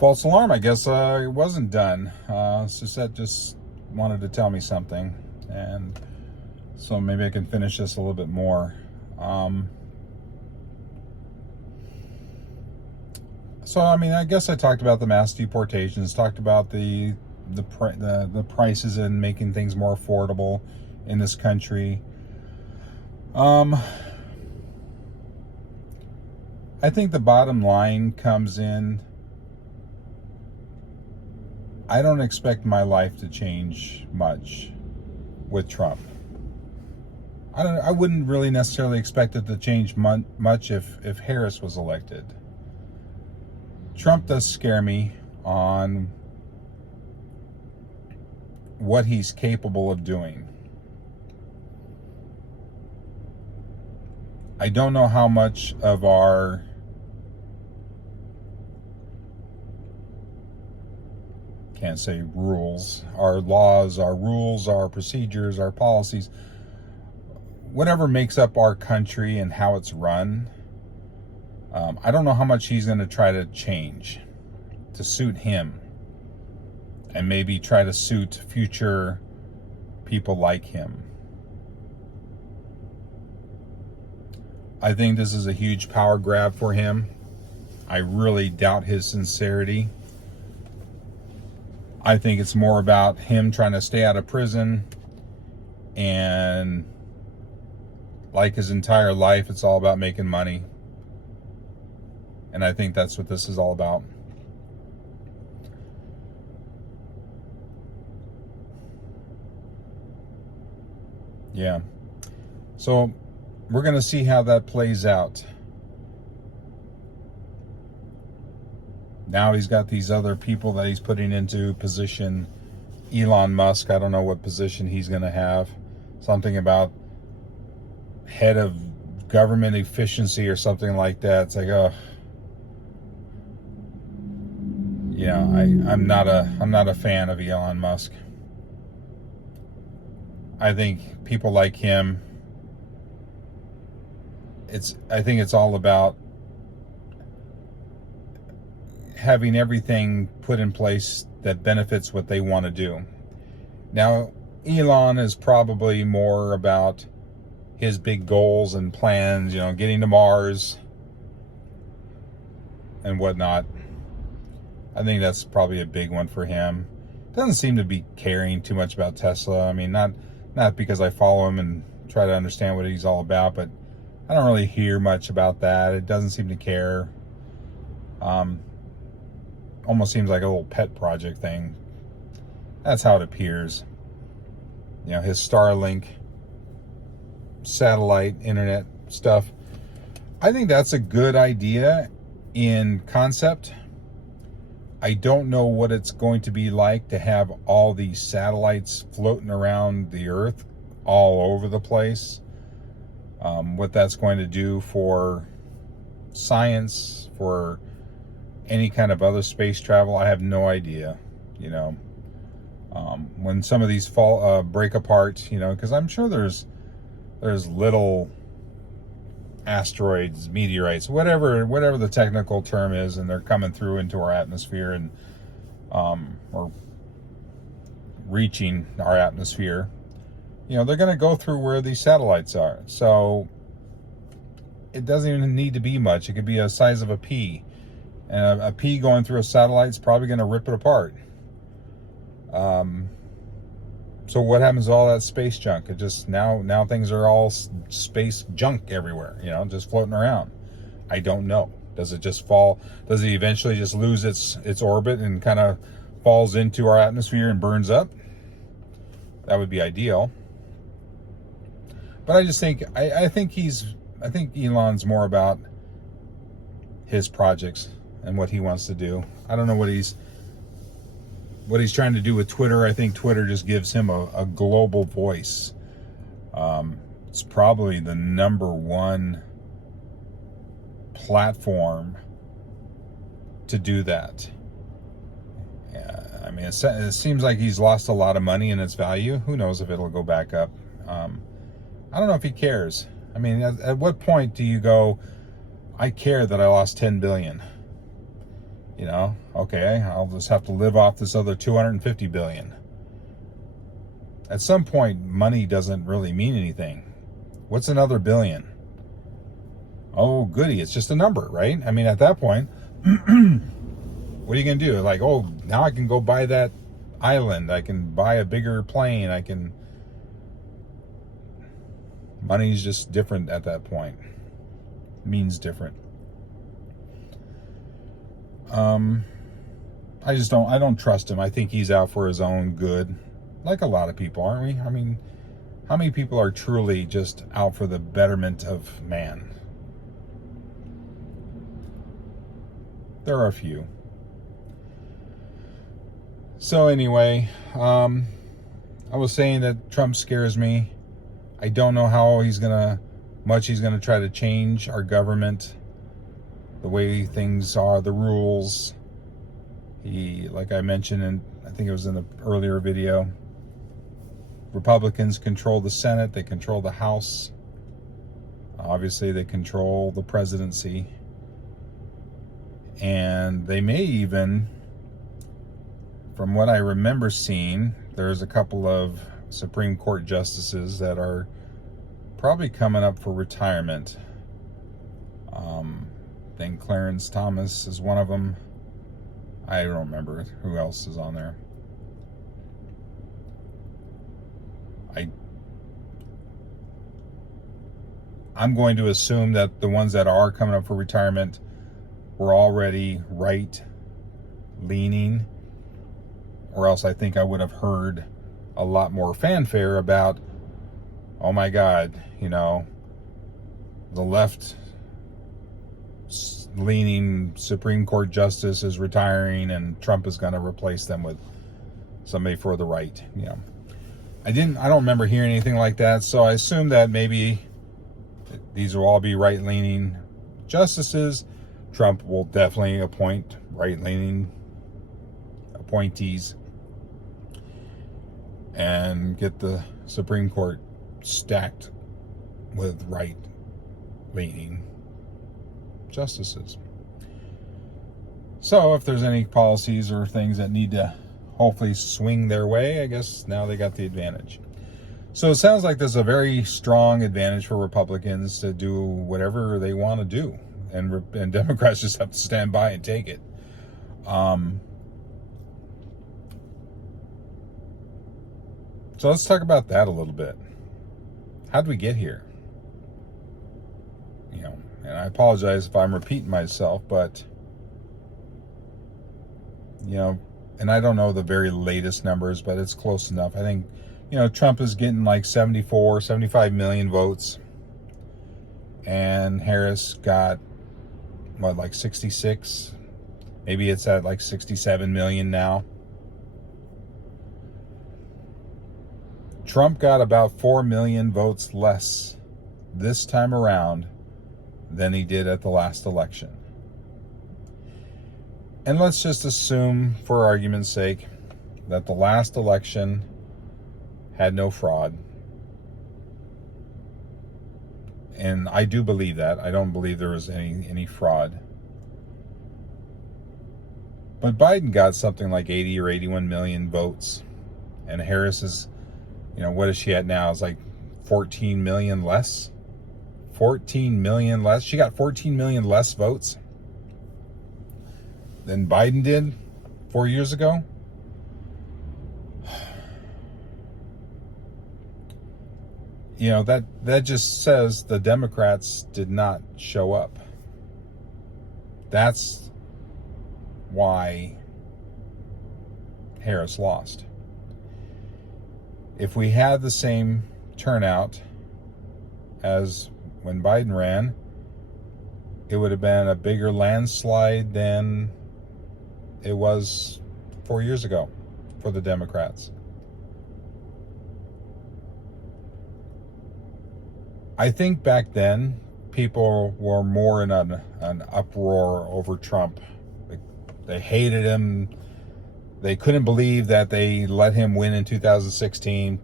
False alarm. I guess it wasn't done. Suzette just wanted to tell me something, and so maybe I can finish this a little bit more. So I mean, I guess I talked about the mass deportations, talked about the prices and making things more affordable in this country. I think the bottom line comes in, I don't expect my life to change much with Trump. I wouldn't really necessarily expect it to change much if Harris was elected. Trump does scare me on what he's capable of doing. I don't know how much of our can't say rules, our laws, our procedures, our policies, whatever makes up our country and how it's run. I don't know how much he's going to try to change to suit him and maybe try to suit future people like him. I think this is a huge power grab for him. I really doubt his sincerity. I think it's more about him trying to stay out of prison, and like his entire life, it's all about making money. And I think that's what this is all about. Yeah. So we're going to see how that plays out. Now he's got these other people that he's putting into position. Elon Musk, I don't know what position he's going to have. Something about head of government efficiency or something like that. It's like, oh, yeah, I'm not a fan of Elon Musk. I think people like him, I think it's all about having everything put in place that benefits what they want to do. Now, Elon is probably more about his big goals and plans, getting to Mars and whatnot. I think that's probably a big one for him. Doesn't seem to be caring too much about Tesla. I mean, not because I follow him and try to understand what he's all about, but I don't really hear much about that. It doesn't seem to care. Almost seems like a little pet project thing. That's how it appears. His Starlink satellite internet stuff. I think that's a good idea in concept. I don't know what it's going to be like to have all these satellites floating around the Earth all over the place. What that's going to do for science, for any kind of other space travel, I have no idea. When some of these break apart, because I'm sure there's little asteroids, meteorites, whatever the technical term is, and they're coming through into our atmosphere and or reaching our atmosphere. They're going to go through where these satellites are. So it doesn't even need to be much. It could be a size of a pea. And a pea going through a satellite is probably going to rip it apart. So what happens to all that space junk? It just now things are all space junk everywhere, just floating around. I don't know. Does it just fall? Does it eventually just lose its orbit and kind of falls into our atmosphere and burns up? That would be ideal. But I just think I think Elon's more about his projects and what he wants to do. I don't know what he's trying to do with Twitter. I think Twitter just gives him a global voice. It's probably the number one platform to do that. I mean, it seems like he's lost a lot of money in its value. Who knows if it'll go back up? I don't know if he cares. I mean, at what point do you go, I care that I lost 10 billion? Okay, I'll just have to live off this other 250 billion. At some point, money doesn't really mean anything. What's another billion? Oh, goody, it's just a number, right? I mean, at that point, what are you going to do? Like, oh, now I can go buy that island. I can buy a bigger plane. Money's just different at that point. Means different. I don't trust him. I think he's out for his own good. Like a lot of people, aren't we? I mean, how many people are truly just out for the betterment of man? There are a few. So anyway, I was saying that Trump scares me. I don't know how he's gonna try to change our government, the way things are, the rules. Like I mentioned, and I think it was in the earlier video, Republicans control the Senate, they control the House. Obviously, they control the presidency. And they may even, from what I remember seeing, there's a couple of Supreme Court justices that are probably coming up for retirement. I think Clarence Thomas is one of them. I don't remember who else is on there. I'm going to assume that the ones that are coming up for retirement were already right-leaning, or else I think I would have heard a lot more fanfare about, oh my God, the left-leaning Supreme Court justice is retiring and Trump is going to replace them with somebody for the right. I don't remember hearing anything like that, so I assume that maybe these will all be right-leaning justices. Trump will definitely appoint right-leaning appointees and get the Supreme Court stacked with right-leaning justices. So if there's any policies or things that need to hopefully swing their way, I guess now they got the advantage. So it sounds like there's a very strong advantage for Republicans to do whatever they want to do, and Democrats just have to stand by and take it. So let's talk about that a little bit. How did we get here? And I apologize if I'm repeating myself, but and I don't know the very latest numbers, but it's close enough. I think Trump is getting like 75 million votes, and Harris got like 66. Maybe it's at like 67 million now. Trump got about 4 million votes less this time around than he did at the last election. And let's just assume, for argument's sake, that the last election had no fraud. And I do believe that. I don't believe there was any fraud. But Biden got something like 80 or 81 million votes. And Harris is, what is she at now? It's like 14 million less. 14 million less. She got 14 million less votes than Biden did 4 years ago. That just says the Democrats did not show up. That's why Harris lost. If we had the same turnout as when Biden ran, it would have been a bigger landslide than it was 4 years ago for the Democrats. I think back then, people were more in an uproar over Trump. They hated him. They couldn't believe that they let him win in 2016.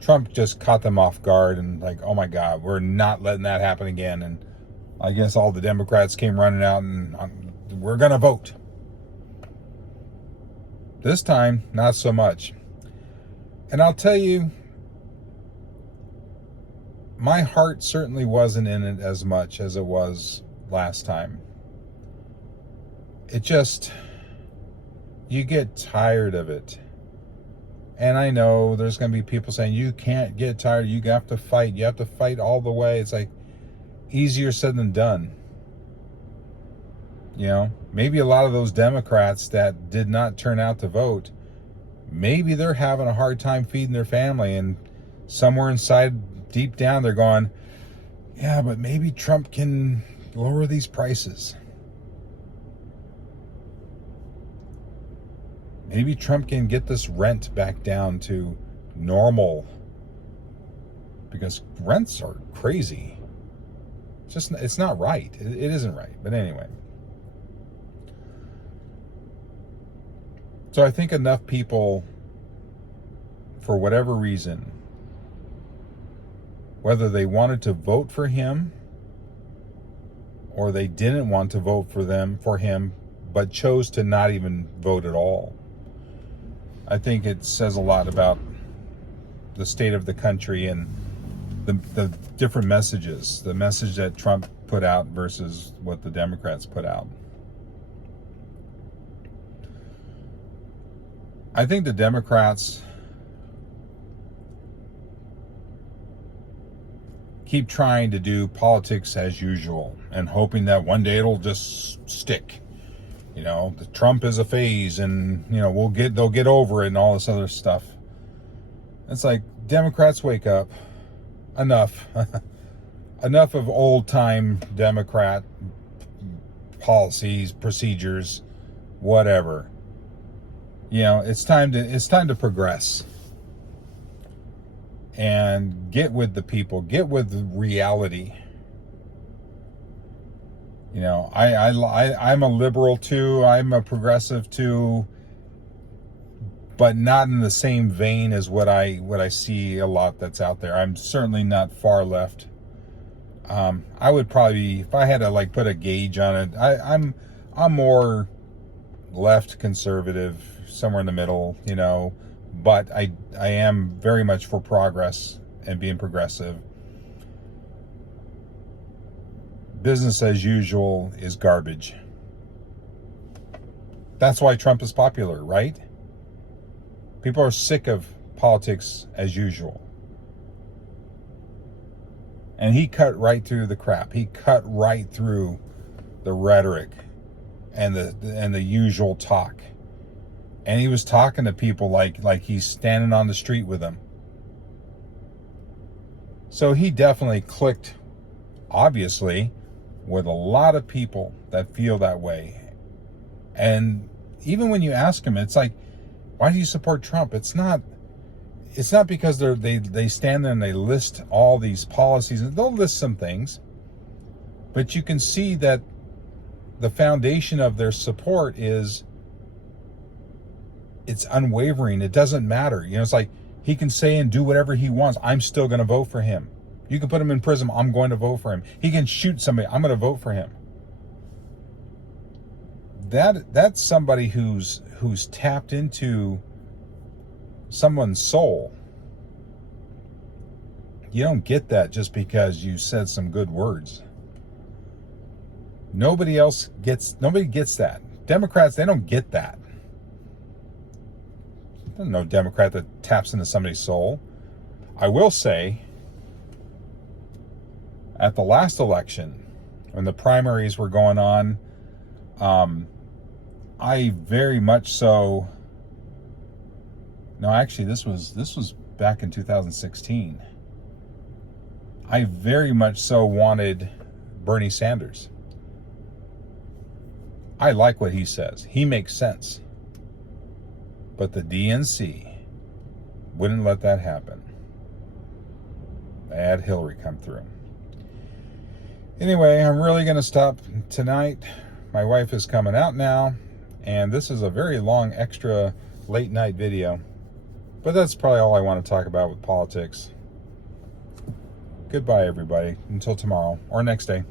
Trump just caught them off guard and like, oh my God, we're not letting that happen again. And I guess all the Democrats came running out and we're going to vote. This time, not so much. And I'll tell you, my heart certainly wasn't in it as much as it was last time. It just, you get tired of it. And I know there's going to be people saying, you can't get tired. You have to fight. You have to fight all the way. It's like easier said than done. You know, maybe a lot of those Democrats that did not turn out to vote, maybe they're having a hard time feeding their family. And somewhere inside, deep down, they're going, yeah, but maybe Trump can lower these prices. Maybe Trump can get this rent back down to normal, because rents are crazy. It's not right. It isn't right. But anyway. So I think enough people, for whatever reason, whether they wanted to vote for him or they didn't want to vote for him, but chose to not even vote at all. I think it says a lot about the state of the country and the different messages, the message that Trump put out versus what the Democrats put out. I think the Democrats keep trying to do politics as usual and hoping that one day it'll just stick. You know, the Trump is a phase and, you know, they'll get over it and all this other stuff. It's like, Democrats, wake up. Enough. Enough of old time Democrat policies, procedures, whatever. You know, it's time to progress and get with the people, get with reality. You know, I'm a liberal too. I'm a progressive too, but not in the same vein as what I see a lot that's out there. I'm certainly not far left. I would probably, if I had to like put a gauge on it, I'm more left conservative, somewhere in the middle, you know, but I am very much for progress and being progressive. Business as usual is garbage. That's why Trump is popular, right? People are sick of politics as usual. And he cut right through the crap. He cut right through the rhetoric and the usual talk. And he was talking to people like he's standing on the street with them. So he definitely clicked, obviously, with a lot of people that feel that way. And even when you ask him, it's like, why do you support Trump? It's not because they stand there and they list all these policies, and they'll list some things, but you can see that the foundation of their support is, it's unwavering. It doesn't matter. You know, it's like he can say and do whatever he wants. I'm still going to vote for him. You can put him in prison. I'm going to vote for him. He can shoot somebody. I'm going to vote for him. That's somebody who's tapped into someone's soul. You don't get that just because you said some good words. Nobody gets that. Democrats, they don't get that. There's no Democrat that taps into somebody's soul. I will say, at the last election, when the primaries were going on, I very much so. No, actually, this was back in 2016. I very much so wanted Bernie Sanders. I like what he says. He makes sense. But the DNC wouldn't let that happen. They had Hillary come through. Anyway, I'm really going to stop tonight. My wife is coming out now, and this is a very long, extra late night video. But that's probably all I want to talk about with politics. Goodbye, everybody. Until tomorrow or next day.